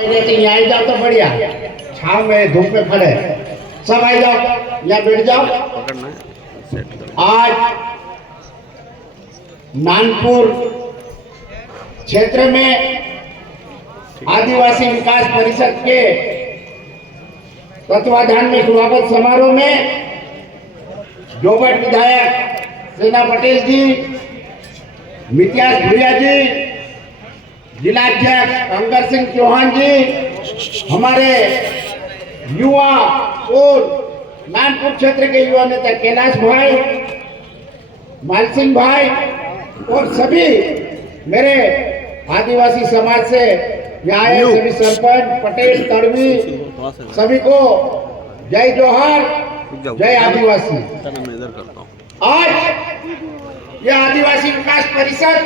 पहले तो यहाँ जाओ तो बढ़िया, छाव में धूप में खड़े सब आ जाओ, यहाँ बैठ जाओ। आज नानपुर क्षेत्र में आदिवासी विकास परिषद के तत्वाधान में स्वागत समारोह में जोबट विधायक सेना पटेल जी, मित्यास भुरिया जी, जिलाध्यक्ष अंगर सिंह चौहान जी, हमारे युवा और नानपुर क्षेत्र के युवा नेता कैलाश भाई, मालसिंह भाई और सभी मेरे आदिवासी समाज से यहाँ आए सभी सरपंच पटेल तड़वी सभी को जय जोहार, जय आदिवासी। आज यह आदिवासी विकास परिषद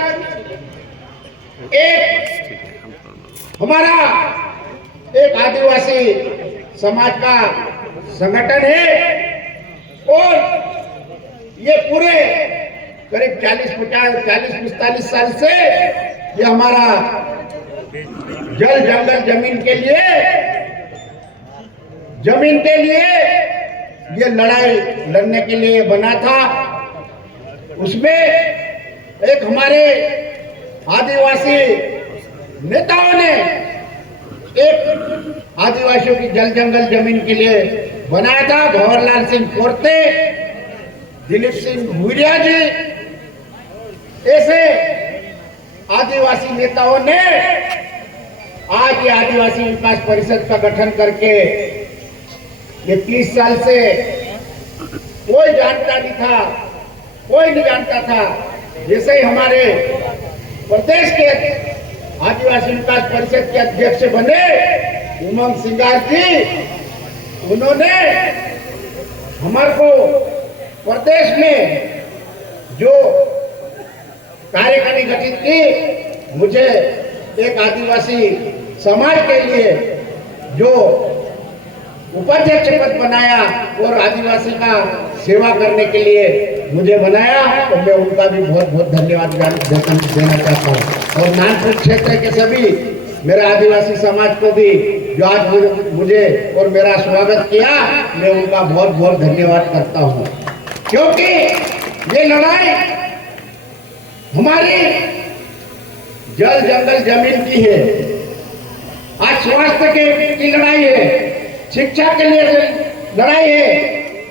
एक हमारा एक आदिवासी समाज का संगठन है और ये पूरे करीब 40-45 साल से ये हमारा जल जंगल जमीन के लिए ये लड़ाई लड़ने के लिए बना था। उसमें एक हमारे आदिवासी नेताओं ने एक आदिवासियों की जल जंगल जमीन के लिए बनाया था। भंवरलाल सिंह पोर्ते, दिलीप सिंह भुरिया जी, ऐसे आदिवासी नेताओं ने आज ये आदिवासी विकास परिषद का गठन करके ये 30 साल से कोई जानता नहीं था, कोई नहीं जानता था। जैसे ही हमारे प्रदेश के आदिवासी विकास परिषद के अध्यक्ष बने उमंग सिंगार जी, उन्होंने हमारे को प्रदेश में जो कार्यकारिणी गठित की, मुझे एक आदिवासी समाज के लिए जो उपाध्यक्ष पद बनाया और आदिवासी का सेवा करने के लिए मुझे बनाया, तो मैं उनका भी बहुत बहुत धन्यवाद देना चाहता हूँ। और नानपुर क्षेत्र के सभी मेरे आदिवासी समाज को भी जो आज मुझे और मेरा स्वागत किया, मैं उनका बहुत बहुत धन्यवाद करता हूँ। क्योंकि ये लड़ाई हमारी जल जंगल जमीन की है, आज स्वास्थ्य की लड़ाई है, शिक्षा के लिए लड़ाई है,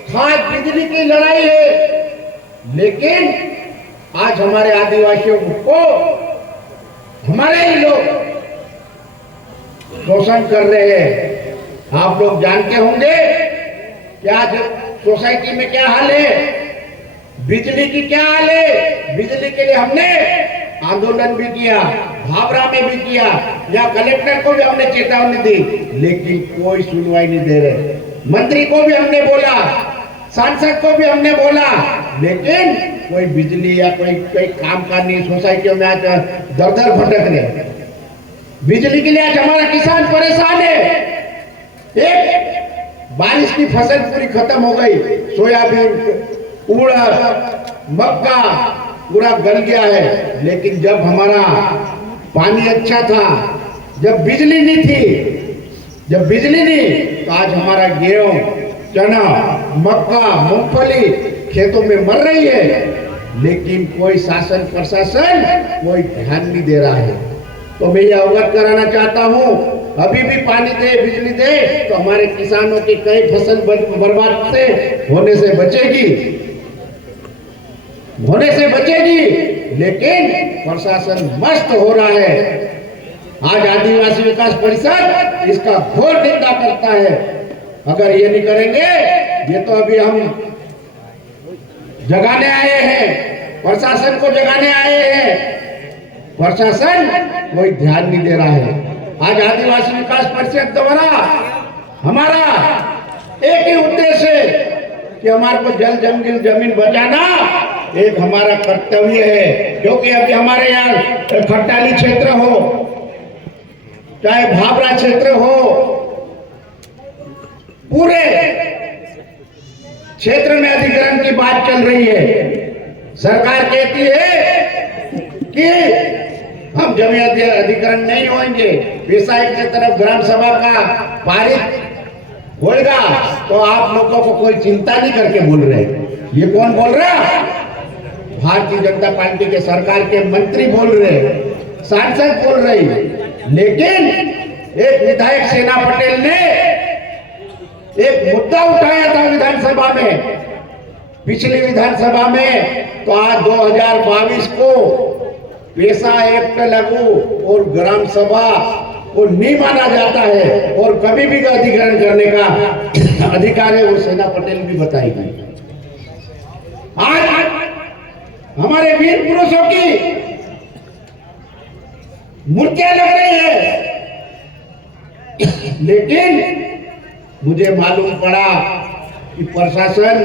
खाद बिजली की लड़ाई है। लेकिन आज हमारे आदिवासियों को हमारे ही लोग शोषण कर रहे हैं। आप लोग जानते होंगे कि आज सोसाइटी में क्या हाल है, बिजली की क्या हाल है। बिजली के लिए हमने आंदोलन भी किया, भावरा में भी किया, या कलेक्टर को भी हमने चेतावनी दी, लेकिन कोई सुनवाई नहीं दे रहे। मंत्री को भी हमने बोला, सांसद को भी हमने बोला, लेकिन कोई बिजली या कोई काम का नहीं। सोसाइटियों में आज दर दर भटक रहे। बिजली के लिए आज हमारा किसान परेशान है। एक बारिश की फसल पूरी खत्म हो गई, सोयाबीन, उड़द, मक्का पूरा गल गया है। लेकिन जब हमारा पानी अच्छा था, जब बिजली नहीं थी, तो आज हमारा गेहूं, चना, मक्का, मूंगफली खेतों में मर रही है। लेकिन कोई शासन प्रशासन कोई ध्यान नहीं दे रहा है। तो मैं ये अवगत कराना चाहता हूँ, अभी भी पानी दे, बिजली दे, तो हमारे किसानों की कई फसल बर्बाद से होने से बचेगी। लेकिन प्रशासन मस्त हो रहा है। आज आदिवासी विकास परिषद इसका घोर निंदा करता है। अगर ये नहीं करेंगे, ये तो अभी हम जगाने आए हैं, प्रशासन को जगाने आए हैं। प्रशासन कोई ध्यान नहीं दे रहा है। आज आदिवासी विकास परिषद द्वारा हमारा एक ही उद्देश्य है कि हमारे को जल जंगल जमीन बचाना एक हमारा कर्तव्य है। क्योंकि अभी हमारे यहाँ खट्टाली क्षेत्र हो, चाहे भावरा क्षेत्र हो, पूरे क्षेत्र में अधिग्रहण की बात चल रही है। सरकार कहती है कि हम जमीन अधिग्रहण नहीं होंगे, पेशा एक्ट की तरफ ग्राम सभा का पारित होगा तो आप लोगों को कोई चिंता नहीं करके बोल रहे। ये कौन बोल रहा? भारतीय जनता पार्टी के सरकार के मंत्री बोल रहे, सांसद बोल रही। लेकिन एक विधायक सेना पटेल ने एक मुद्दा उठाया था विधानसभा में, पिछली विधानसभा में, तो आज 2022 को पेशा एक्ट लागू और ग्राम सभा को नहीं माना जाता है और कभी भी अधिग्रहण करने का अधिकार है, वो सेना पटेल भी बताएगी। आज हमारे वीर पुरुषों की मूर्तियां लग रही है, लेकिन मुझे मालूम पड़ा कि प्रशासन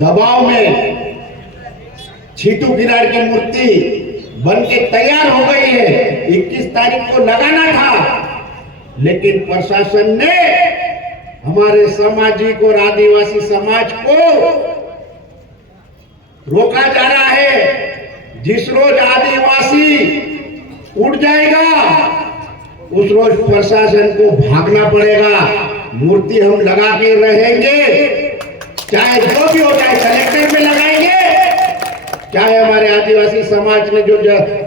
दबाव में छीटू गिराड़ की मूर्ति बन के तैयार हो गई है। 21 तारीख को लगाना था, लेकिन प्रशासन ने हमारे सामाजिक और आदिवासी समाज को रोका जा रहा है। जिस रोज आदिवासी उठ जाएगा उस रोज प्रशासन को भागना पड़ेगा। मूर्ति हम लगा के रहेंगे, चाहे जो भी हो जाए, कलेक्टर में लगाएंगे, चाहे हमारे आदिवासी समाज ने जो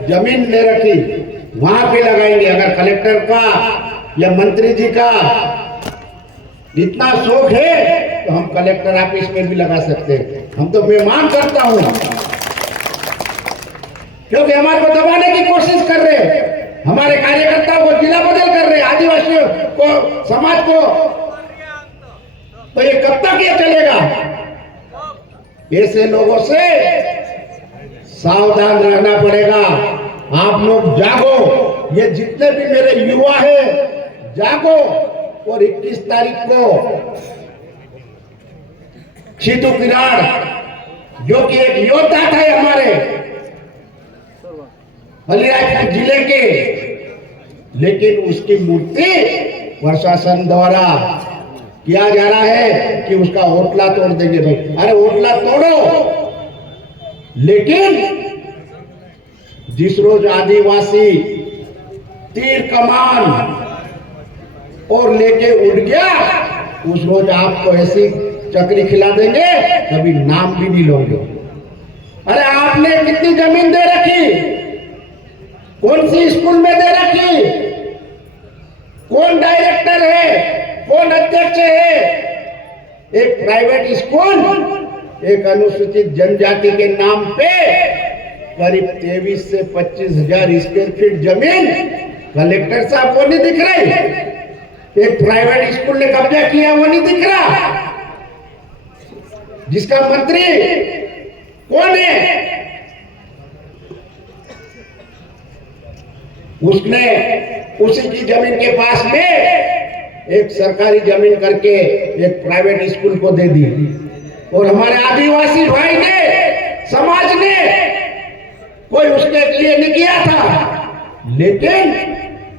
जमीन ले रखी वहां पे लगाएंगे। अगर कलेक्टर का या मंत्री जी का इतना शौक है तो हम कलेक्टर ऑफिस में भी लगा सकते हैं। हम तो मैं मांग करता हूं, क्योंकि हमारे को दबाने की कोशिश कर रहे हैं, हमारे कार्यकर्ताओं को जिला बदल कर रहे हैं, आदिवासियों को, समाज को। तो ये कब तक ये चलेगा? ऐसे लोगों से सावधान रहना पड़ेगा। आप लोग जागो, ये जितने भी मेरे युवा हैं जागो, और 21 तारीख को छीटू गिराड़ जो कि एक योद्धा थे हमारे अलीराजपुर जिले के, लेकिन उसकी मूर्ति प्रशासन द्वारा किया जा रहा है कि उसका ओटला तोड़ देंगे। भाई, अरे ओटला तोड़ो, लेकिन जिस रोज आदिवासी तीर कमान और लेके उड़ गया उस रोज आपको ऐसी चक्री खिला देंगे, कभी नाम भी नहीं लोगे। अरे आपने कितनी जमीन दे रखी, कौन सी स्कूल में दे रखी, कौन डायरेक्टर है, कौन अध्यक्ष है? एक प्राइवेट स्कूल एक अनुसूचित जनजाति के नाम पे करीब 23 से 25 हजार स्क्वायर फीट जमीन कलेक्टर साहब को नहीं दिख रही। एक प्राइवेट स्कूल ने कब्जा किया वो नहीं दिख रहा। जिसका मंत्री कौन है? उसने उसी की जमीन के पास में एक सरकारी जमीन करके एक प्राइवेट स्कूल को दे दी, और हमारे आदिवासी भाई ने, समाज ने कोई उसके लिए नहीं किया था। लेकिन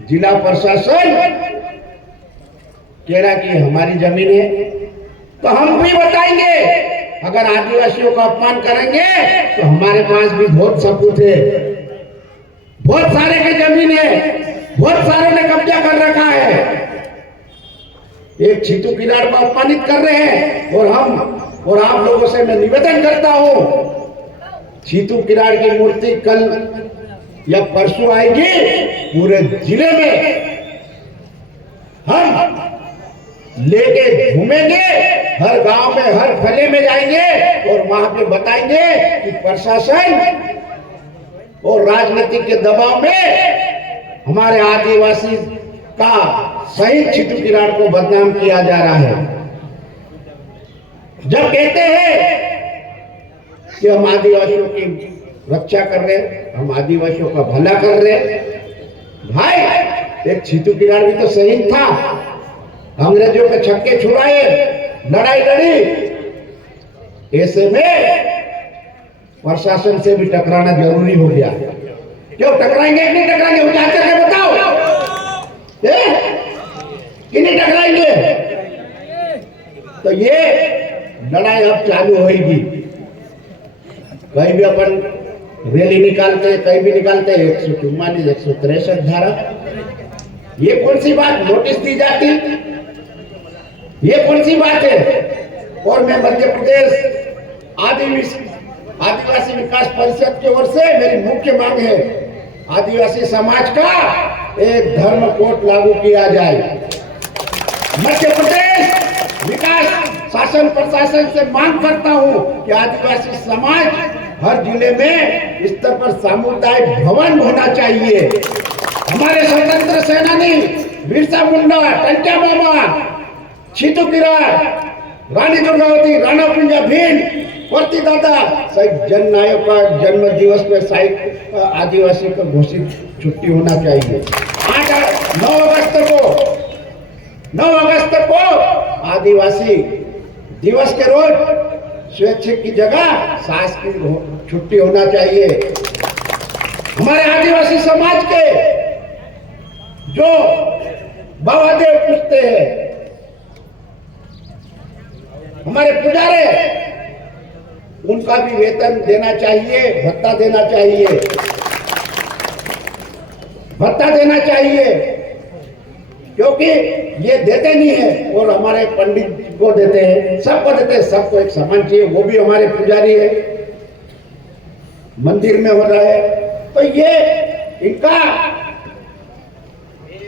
जिला प्रशासन कह रहा कि हमारी जमीन है, तो हम भी बताएंगे अगर आदिवासियों का अपमान करेंगे तो हमारे पास भी बहुत सबूत है, बहुत सारे की जमीन है, बहुत सारे ने कब्जा कर रखा है। एक छीटू गिराड़ को अपमानित कर रहे हैं, और हम और आप लोगों से मैं निवेदन करता हूं, छीटू गिराड़ की मूर्ति कल या परसों आएगी, पूरे जिले में हम लेके घूमेंगे, हर गांव में, हर फले में जाएंगे और वहां पे बताएंगे कि प्रशासन और राजनीतिक के दबाव में हमारे आदिवासी का शहीद छीटू गिराड़ को बदनाम किया जा रहा है। जब कहते हैं कि हम आदिवासियों की रक्षा कर रहे, हम आदिवासियों का भला कर रहे, भाई एक छीटू गिराड़ भी तो शहीद था, अंग्रेजों के छक्के छुड़ाए, लड़ाई लड़ी। ऐसे में प्रशासन से भी टकराना जरूरी हो गया। क्यों टकराएंगे, नहीं टकराएंगे? वो चाहते हैं बताओ, कि नहीं टकराएंगे? तो ये लड़ाई अब चालू होगी। कहीं भी अपन रैली निकालते, कहीं भी निकालते 144, 163 धारा, ये कौन सी बात नोटिस दी जाती, ये कौन सी बात है? और मैं मध्य प्रदेश आदिवासी विकास परिषद की ओर से मेरी मुख्य मांग है, आदिवासी समाज का एक धर्म कोड लागू किया जाए। मध्य प्रदेश विकास शासन प्रशासन से मांग करता हूं कि आदिवासी समाज हर जिले में स्तर पर सामुदायिक भवन होना चाहिए। हमारे स्वतंत्र सेनानी बिरसा मुंडा, टंट्या मामा, छीतू किरार, रानी दुर्गावती, राणा कुंजा भील, वर्ती दादा सहित जन नायक का जन्म दिवस में साहित्य आदिवासी का घोषित छुट्टी होना चाहिए। 9 अगस्त को आदिवासी दिवस के रोज स्वैच्छिक की जगह शासकीय छुट्टी होना चाहिए। हमारे आदिवासी समाज के जो बाबा देव पूजते हैं, हमारे पुजारे, उनका भी वेतन देना चाहिए, भत्ता देना चाहिए, भत्ता देना चाहिए, क्योंकि ये देते नहीं है और हमारे पंडित को देते हैं, सबको देते हैं, सबको एक समान चाहिए। वो भी हमारे पुजारी है, मंदिर में हो रहा है, तो ये इनका।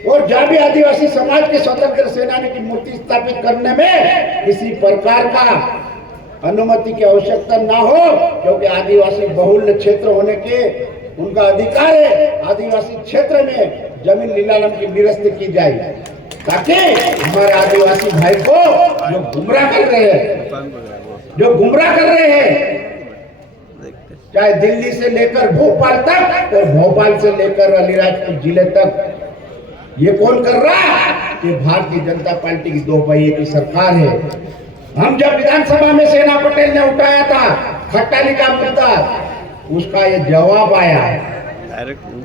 और जहां भी आदिवासी समाज के स्वतंत्र सेनानी की मूर्ति स्थापित करने में किसी प्रकार का अनुमति की आवश्यकता ना हो, क्योंकि आदिवासी बहुल क्षेत्र होने के उनका अधिकार है। आदिवासी क्षेत्र में जमीन लीलाम की निरस्त की जाए, ताकि हमारे आदिवासी भाई को जो गुमराह कर रहे हैं, चाहे दिल्ली से लेकर भोपाल तक और भोपाल से लेकर अलीराजपुर जिले तक, ये कौन कर रहा है? ये भारतीय जनता पार्टी की 2 पहिए की सरकार है। हम जब विधानसभा में सेना पटेल ने उठाया था खट्टाली का मुद्दा, उसका ये जवाब आया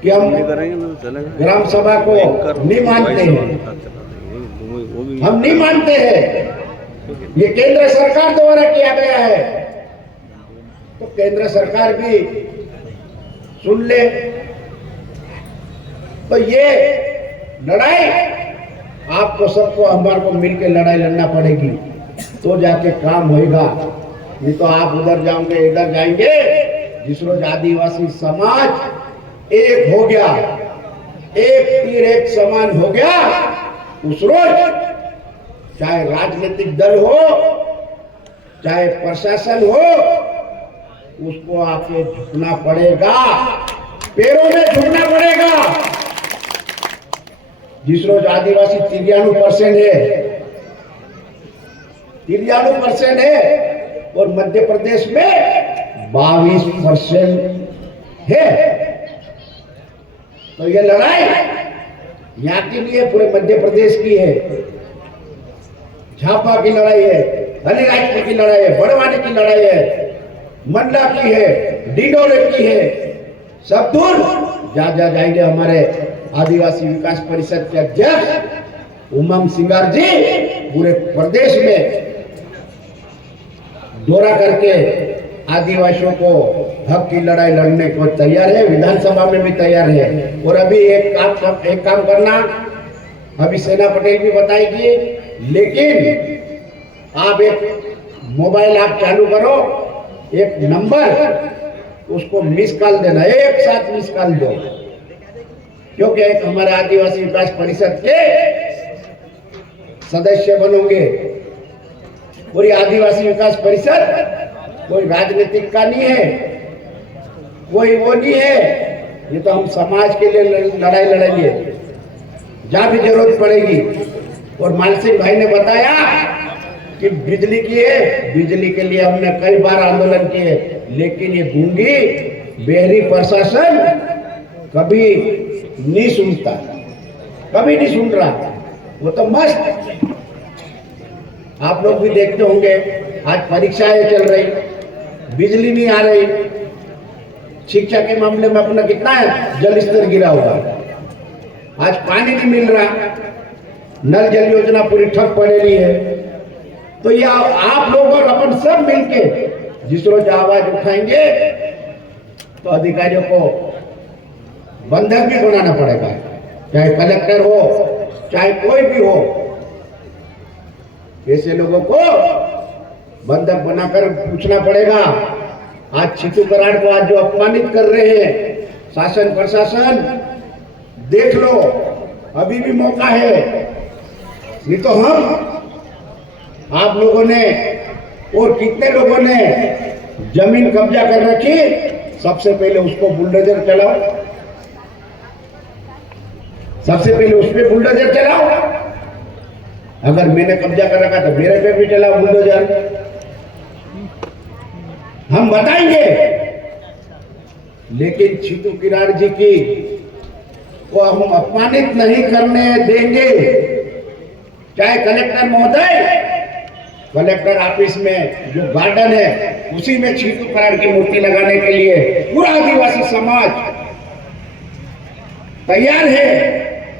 कि हम ग्राम सभा को नहीं मानते हैं, हम नहीं मानते हैं, ये केंद्र सरकार द्वारा किया गया है। तो केंद्र सरकार भी सुन ले। तो ये लड़ाई आपको सबको हमारे को मिलकर लड़ाई लड़ना पड़ेगी, तो जाके काम होएगा। नहीं तो आप उधर जाओगे, इधर जाएंगे। जिस रोज आदिवासी समाज एक हो गया, एक तीर एक समान हो गया, उस रोज चाहे राजनीतिक दल हो, चाहे प्रशासन हो, उसको आपको झुकना पड़ेगा, पैरों में झुकना पड़ेगा। जिस रोज आदिवासी 93% है, 93% है, और मध्य प्रदेश में 22% है। तो ये लड़ाई यहाँ की नहीं है, पूरे मध्य प्रदेश की है। झापा की लड़ाई है, अलीराजपुर की लड़ाई है, बड़वानी की लड़ाई है, मंडला की है, डिंडोरे की है। सब दूर जा जाएंगे हमारे आदिवासी विकास परिषद के अध्यक्ष उमंग सिंगार जी पूरे प्रदेश में दौरा करके आदिवासियों को हक की लड़ाई लड़ने को तैयार है, विधानसभा में भी तैयार है। और अभी एक काम करना, अभी सेना पटेल भी बताएगी, लेकिन आप एक मोबाइल आप चालू करो, एक नंबर उसको मिस कॉल देना, एक साथ मिस कॉल दो, क्योंकि एक हमारे आदिवासी विकास परिषद के सदस्य बनोगे। पूरी आदिवासी विकास परिषद कोई राजनीतिक का नहीं है, कोई वो नहीं है, ये तो हम समाज के लिए लड़ाई लड़ेंगे जहां भी जरूरत पड़ेगी। और मानसिंह भाई ने बताया कि बिजली की है, बिजली के लिए हमने कई बार आंदोलन किए, लेकिन ये गूंगी बेहरी प्रशासन कभी नहीं सुनता, कभी नहीं सुन रहा। वो तो मस्त, आप लोग भी देखते होंगे, आज परीक्षाएं चल रही, बिजली नहीं आ रही, शिक्षा के मामले में अपना कितना है जल स्तर गिरा हुआ, आज पानी नहीं मिल रहा, नल जल योजना पूरी ठप पड़ेली है। तो ये आप लोग और अपन सब मिलके जिस रोज आवाज उठाएंगे तो अधिकारियों को बंधक भी बनाना पड़ेगा, चाहे कलेक्टर हो, चाहे कोई भी हो, ऐसे लोगों को बंधक बनाकर पूछना पड़ेगा। आज छितू कराड़ को आज जो अपमानित कर रहे हैं शासन प्रशासन, देख लो, अभी भी मौका है। नहीं तो हम आप लोगों ने और कितने लोगों ने जमीन कब्जा कर रखी, सबसे पहले उसको बुलडोजर चलाओ, सबसे पहले उस पे बुलडोजर चलाओ। अगर मैंने कब्जा कर रखा तो मेरे पे भी चलाओ बुलडोजर, हम बताएंगे। लेकिन छितू किराड़ जी की को हम अपमानित नहीं करने देंगे। चाहे कलेक्टर महोदय, कलेक्टर ऑफिस में जो गार्डन है उसी में छितू किराड़ की मूर्ति लगाने के लिए पूरा आदिवासी समाज तैयार है।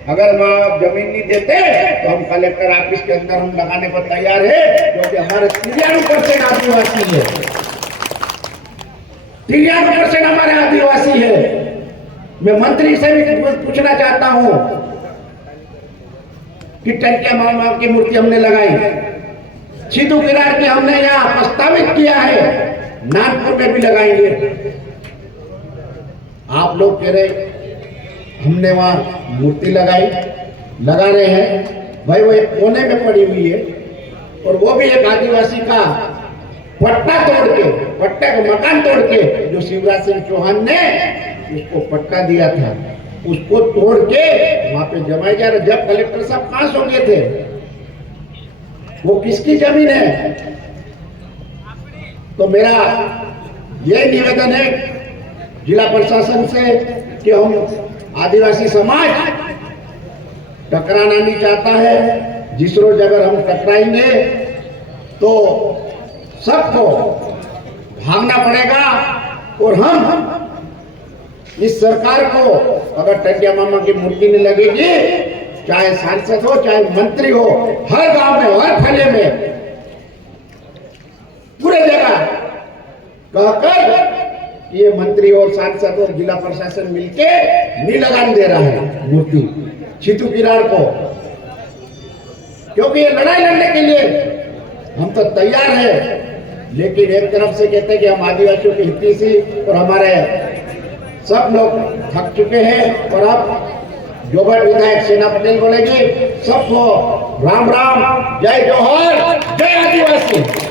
अगर वहां जमीन नहीं देते तो हम कलेक्टर ऑफिस के अंदर हम लगाने को तैयार है, क्योंकि हमारे 93% आदिवासी है, 93% हमारे आदिवासी है। मैं मंत्री से भी पूछना चाहता हूं कि टंकिया मामा की मूर्ति हमने लगाई, छितू किराड़ की हमने यहाँ प्रस्तावित किया है, नागपुर में भी लगाएंगे। आप लोग कह रहे हमने वहां मूर्ति लगाई, लगा रहे हैं भाई, वो एक कोने में पड़ी हुई है और वो भी एक आदिवासी का पट्टा तोड़ के, पट्टे का मकान तोड़ के, जो शिवराज सिंह चौहान ने उसको पट्टा दिया था उसको तोड़ के वहां पे जमाए जा रहे। जब कलेक्टर साहब पास हो गए थे, वो किसकी जमीन है? तो मेरा यह निवेदन है जिला प्रशासन से कि हम आदिवासी समाज टकराना नहीं चाहता है। जिस रोज अगर हम टकराएंगे तो सबको भागना पड़ेगा। और हम इस सरकार को, अगर टंकिया मामा की मूर्ति नहीं लगेगी, चाहे सांसद हो चाहे मंत्री हो, हर गांव में हर फले में पूरे जगह कहकर ये मंत्री और सांसद और जिला प्रशासन मिलके नहीं लगाने दे रहा है मूर्ति छितू किराड़ को, क्योंकि ये लड़ाई लड़ने के लिए हम तो तैयार है। लेकिन एक तरफ से कहते हैं कि हम आदिवासियों की हितैषी और हमारे सब लोग थक चुके हैं, और अब जोबट विधायक सेना पटेल बोलेगी सबको राम राम, जय जोहर, जय आदिवासी।